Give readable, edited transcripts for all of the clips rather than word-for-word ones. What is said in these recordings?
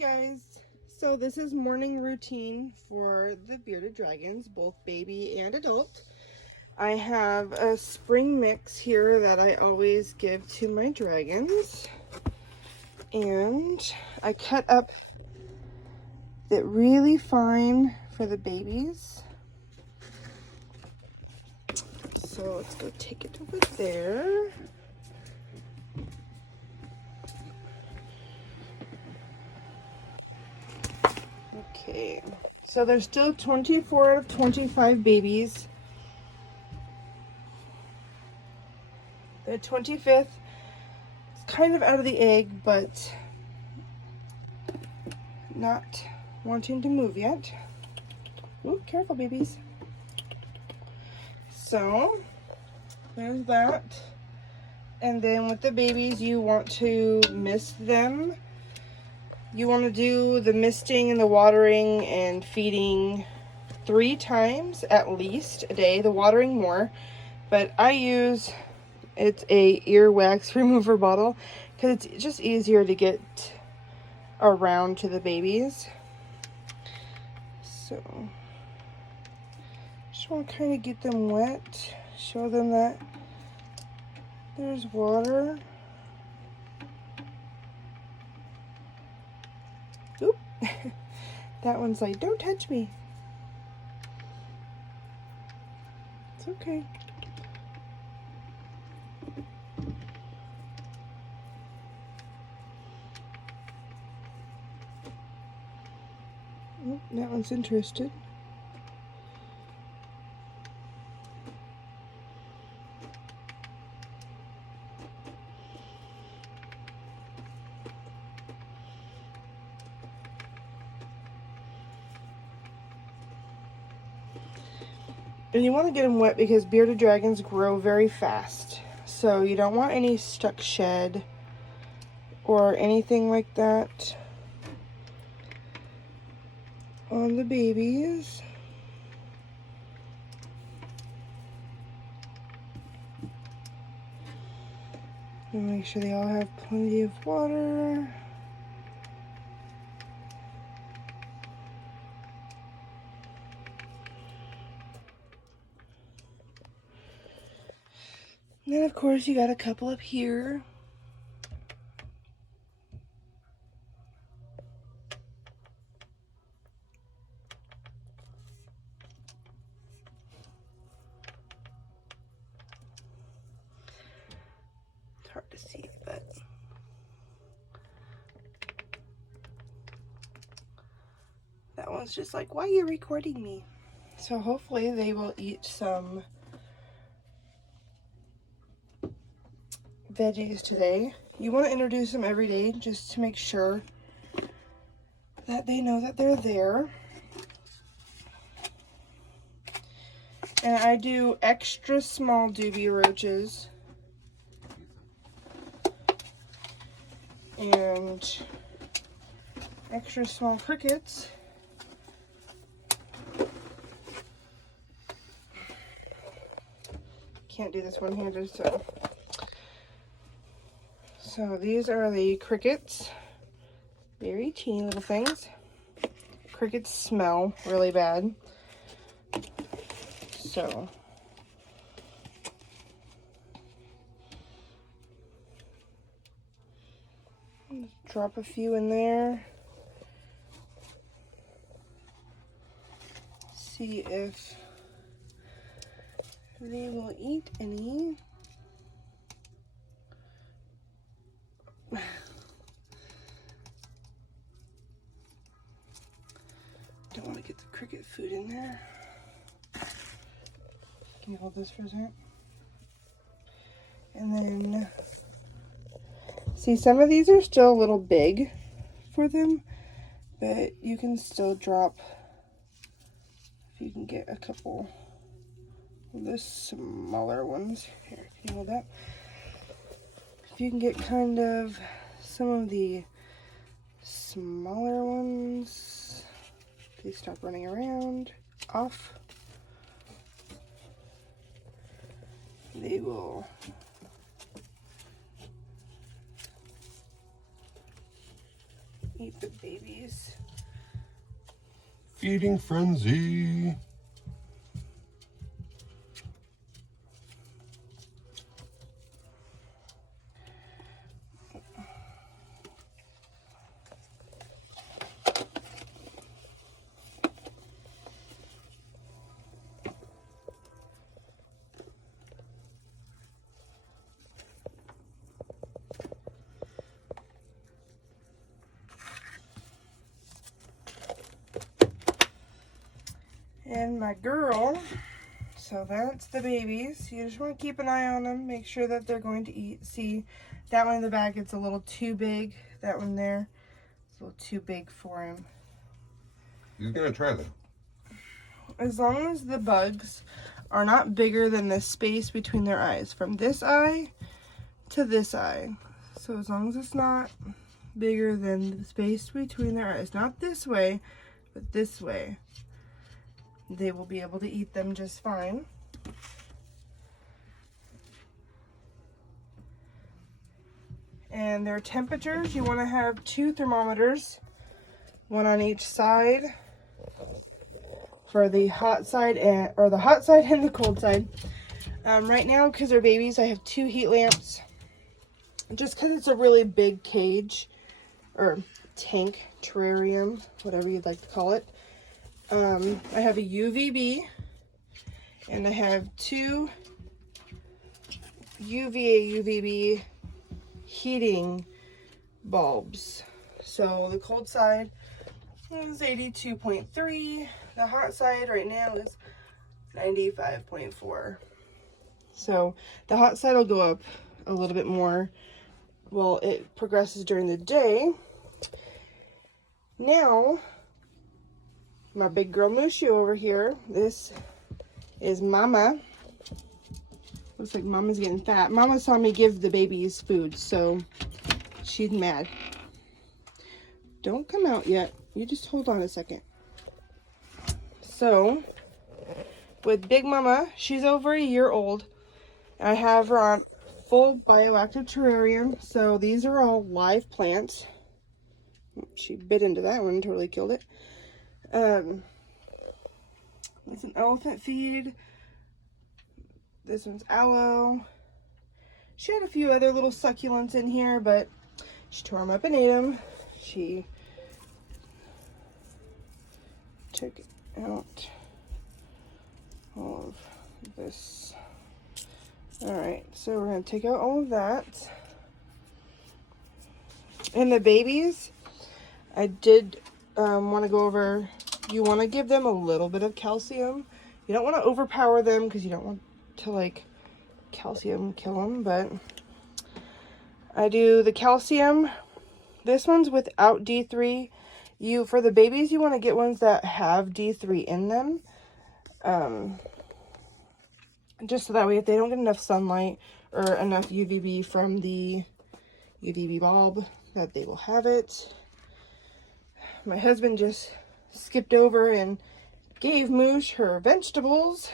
Guys, so this is morning routine for the bearded dragons, both baby and adult. I have a spring mix here that I always give to my dragons, and I cut up it really fine for the babies. So let's go take it over there. Okay, so there's still 24 out of 25 babies. The 25th is kind of out of the egg, but not wanting to move yet. Ooh, careful, babies. So there's that. And then with the babies, you want to mist them. You want to do the misting and the watering and feeding 3 times at least a day. The watering more, but I use it's a earwax remover bottle because it's just easier to get around to the babies. So just want to kind of get them wet, show them that there's water. Oop. That one's like, don't touch me. It's okay. Oh, that one's interested. And you want to get them wet because bearded dragons grow very fast. So you don't want any stuck shed or anything like that on the babies. And make sure they all have plenty of water. And then of course you got a couple up here. It's hard to see, but that one's just like, why are you recording me? So hopefully they will eat some veggies today. You want to introduce them every day just to make sure that they know that they're there. And I do extra small dubia roaches and extra small crickets. Can't do this one-handed, so these are the crickets. Very teeny little things. Crickets smell really bad. So drop a few in there. See if they will eat any. Don't want to get the cricket food in there. Can you hold this for a second? And then, see, some of these are still a little big for them, but you can still drop, if you can get a couple of the smaller ones. Here, can you hold that? If you can get kind of some of the smaller ones, they stop running around, off. They will eat the babies. Feeding frenzy. And my girl, so that's the babies. You just want to keep an eye on them, make sure that they're going to eat. See, that one in the back, it's a little too big. That one there, it's a little too big for him. He's gonna try that. As long as the bugs are not bigger than the space between their eyes, from this eye to this eye. So as long as it's not bigger than the space between their eyes, not this way, but this way, they will be able to eat them just fine. And their temperatures, you want to have 2 thermometers, one on each side for the hot side and the hot side and the cold side. Right now, because they're babies, I have 2 heat lamps, just because it's a really big cage or tank, terrarium, whatever you'd like to call it. I have a UVB, and I have 2 UVA UVB heating bulbs. So the cold side is 82.3. The hot side right now is 95.4. So the hot side will go up a little bit more while it progresses during the day. Now, my big girl Mushu over here, this is Mama. Looks like Mama's getting fat. Mama saw me give the babies food, so she's mad. Don't come out yet. You just hold on a second. So, with Big Mama, she's over a year old. I have her on full bioactive terrarium. So these are all live plants. She bit into that one, totally killed it. It's an elephant feed. This one's aloe. She had a few other little succulents in here, but she tore them up and ate them. She took out all of this. Alright, so we're going to take out all of that. And the babies, I did want to go over, you want to give them a little bit of calcium. You don't want to overpower them because you don't want to like calcium kill them, but I do the calcium. This one's without D3. For the babies, you want to get ones that have D3 in them. Just so that way if they don't get enough sunlight or enough UVB from the UVB bulb, that they will have it. My husband just skipped over and gave Moosh her vegetables.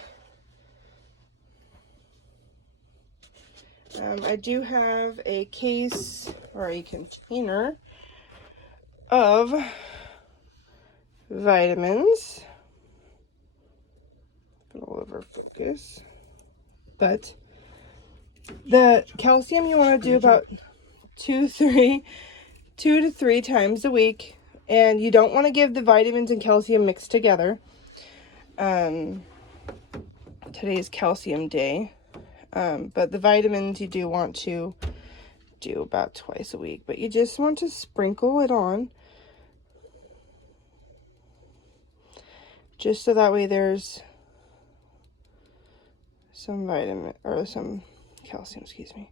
I do have a case or a container of vitamins. All over focus. But the calcium you want to do about 2 to 3 times a week. And you don't want to give the vitamins and calcium mixed together. Today's calcium day. But the vitamins you do want to do about twice a week. But you just want to sprinkle it on. Just so that way there's some vitamin, or some calcium, excuse me.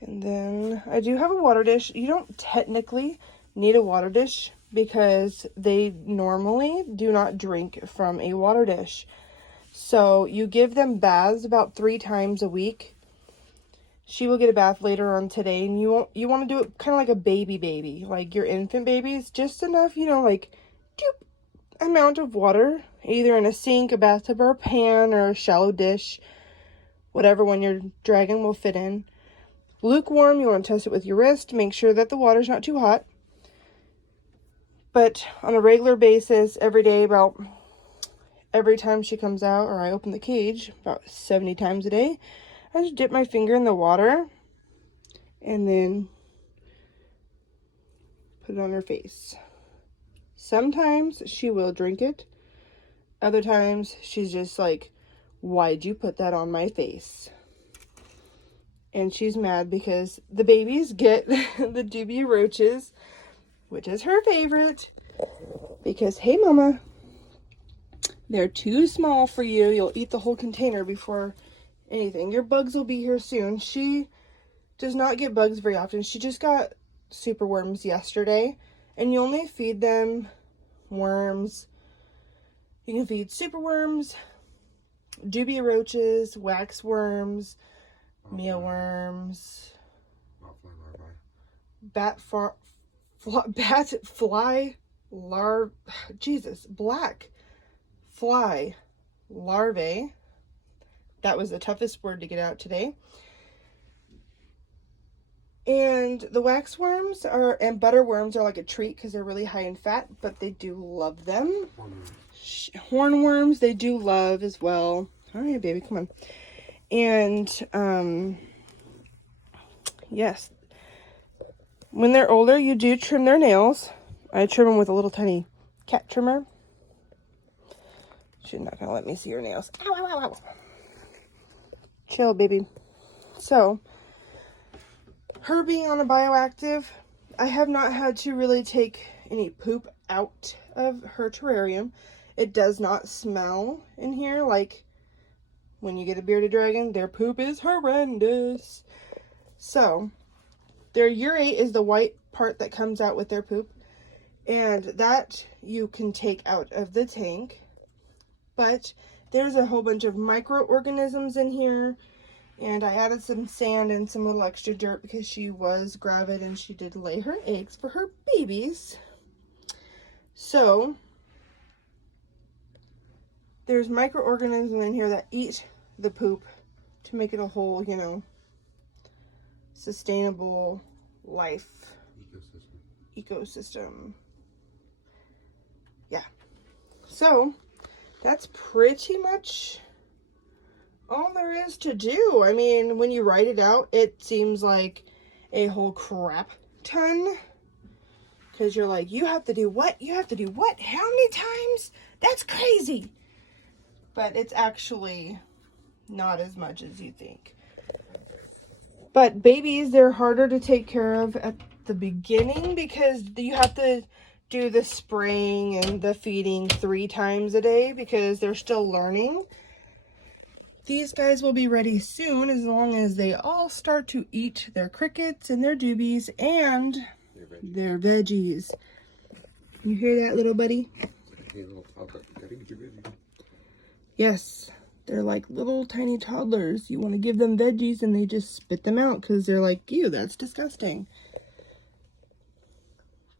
And then I do have a water dish. You don't technically need a water dish because they normally do not drink from a water dish. So you give them baths about 3 times a week. She will get a bath later on today, and you want to do it kind of like a baby, like your infant babies, just enough, like doop, amount of water, either in a sink, a bathtub, or a pan, or a shallow dish, whatever one your dragon will fit in. Lukewarm, you want to test it with your wrist. Make sure that the water's not too hot. But on a regular basis, every day, about every time she comes out or I open the cage, about 70 times a day, I just dip my finger in the water and then put it on her face. Sometimes she will drink it. Other times she's just like, why'd you put that on my face? And she's mad because the babies get the dubia roaches, which is her favorite, because, hey mama, they're too small for you. You'll eat the whole container before anything. Your bugs will be here soon. She does not get bugs very often. She just got super worms yesterday, and you only feed them worms. You can feed super worms, dubia roaches, wax worms, mealworms, black fly larvae. That was the toughest word to get out today. And the wax worms and butter worms are like a treat because they're really high in fat, but they do love them. Hornworms, they do love as well. All right, baby, come on. And yes, when they're older, you do trim their nails. I trim them with a little tiny cat trimmer. She's not gonna let me see her nails. Ow, ow, ow, ow. Chill, baby. So, her being on a bioactive, I have not had to really take any poop out of her terrarium. It does not smell in here like when you get a bearded dragon. Their poop is horrendous. So, their urate is the white part that comes out with their poop. And that you can take out of the tank. But there's a whole bunch of microorganisms in here. And I added some sand and some little extra dirt because she was gravid and she did lay her eggs for her babies. So, there's microorganisms in here that eat the poop to make it a whole, you know, sustainable life ecosystem. Yeah. So, that's pretty much all there is to do. I mean, when you write it out, it seems like a whole crap ton. Because you're like, you have to do what? You have to do what? How many times? That's crazy. But it's actually not as much as you think. But babies, they're harder to take care of at the beginning because you have to do the spraying and the feeding 3 times a day because they're still learning. These guys will be ready soon as long as they all start to eat their crickets and their doobies and their veggies. You hear that, little buddy? Yes, they're like little tiny toddlers. You want to give them veggies and they just spit them out because they're like, ew, that's disgusting.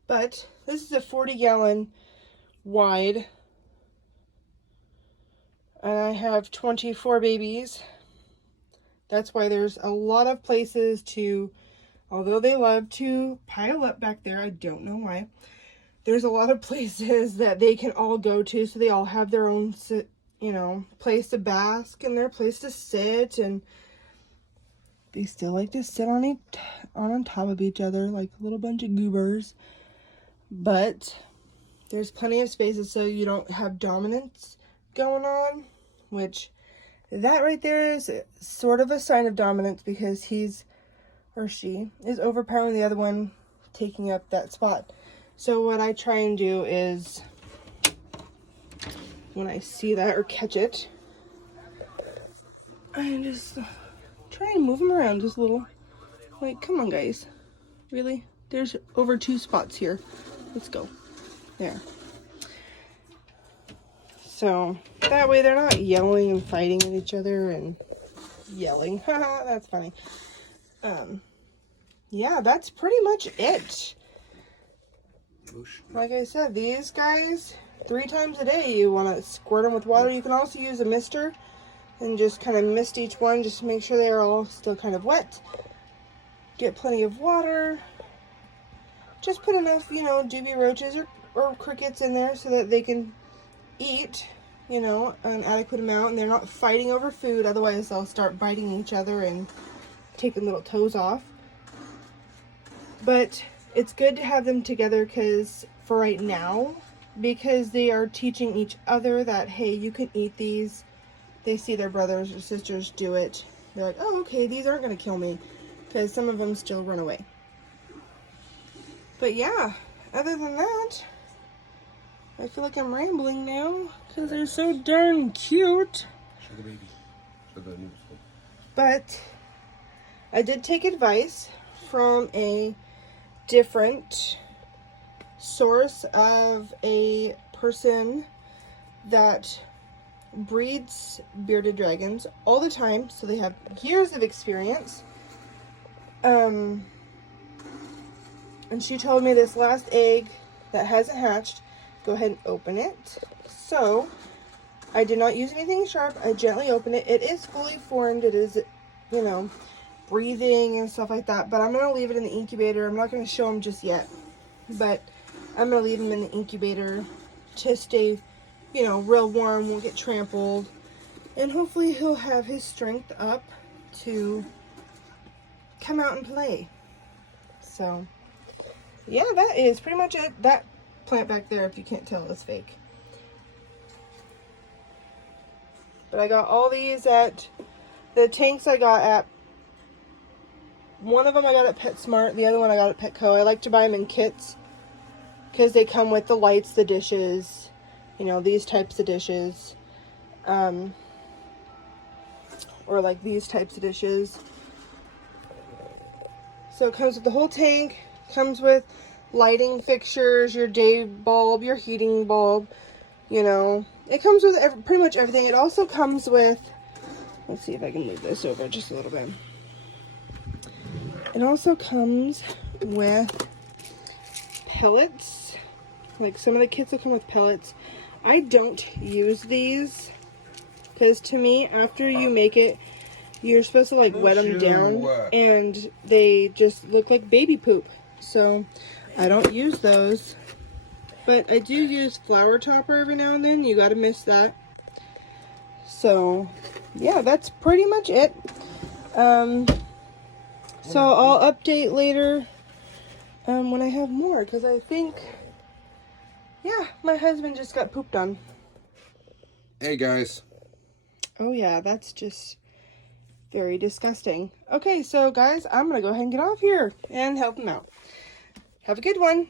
But this is a 40-gallon wide. And I have 24 babies. That's why there's a lot of places to, although they love to pile up back there, I don't know why. There's a lot of places that they can all go to, so they all have their own, you know, place to bask and their place to sit, and they still like to sit on top of each other like a little bunch of goobers. But there's plenty of spaces so you don't have dominance going on, which that right there is sort of a sign of dominance because he's or she is overpowering the other one, taking up that spot. So what I try and do is when I see that or catch it, I just try and move them around just a little. Like, come on guys, really? There's over 2 spots here. Let's go. There. So that way they're not yelling and fighting at each other and yelling. Haha, that's funny. Yeah, that's pretty much it. Like I said, these guys, 3 times a day you want to squirt them with water. You can also use a mister and just kind of mist each one just to make sure they're all still kind of wet. get plenty of water. Just put enough, you know, dooby roaches or crickets in there so that they can eat, you know, an adequate amount, and they're not fighting over food. Otherwise, they'll start biting each other and taking little toes off. But it's good to have them together because for right now, because they are teaching each other that, hey, you can eat these. They see their brothers or sisters do it. They're like, oh, okay, these aren't going to kill me, because some of them still run away. But yeah, other than that, I feel like I'm rambling now because they're so darn cute. Sugar baby. Sugar news. But I did take advice from a different source of a person that breeds bearded dragons all the time, so they have years of experience. And she told me this last egg that hasn't hatched, go ahead and open it. So I did not use anything sharp. I gently opened it. It is fully formed. It is, you know, breathing and stuff like that. But I'm going to leave it in the incubator. I'm not going to show him just yet. But I'm going to leave him in the incubator to stay, you know, real warm, won't get trampled. And hopefully he'll have his strength up to come out and play. So, yeah, that is pretty much it. That plant back there, if you can't tell, is fake. But I got all these at the tanks. I got at one of them I got at PetSmart. The other one I got at Petco. I like to buy them in kits because they come with the lights, the dishes, you know, these types of dishes, or like these types of dishes. So it comes with the whole tank. Comes with lighting fixtures, your day bulb, your heating bulb, you know. It comes with pretty much everything. It also comes with, let's see if I can move this over just a little bit. It also comes with pellets. Like some of the kits will come with pellets. I don't use these because to me, after you make it, you're supposed to like wet them down and they just look like baby poop. So I don't use those, but I do use flower topper every now and then. You gotta miss that. So yeah, that's pretty much it. So I'll update later when I have more, because I think, yeah, my husband just got pooped on. Hey guys. Oh yeah, that's just very disgusting. Okay, so guys, I'm gonna go ahead and get off here and help him out. Have a good one.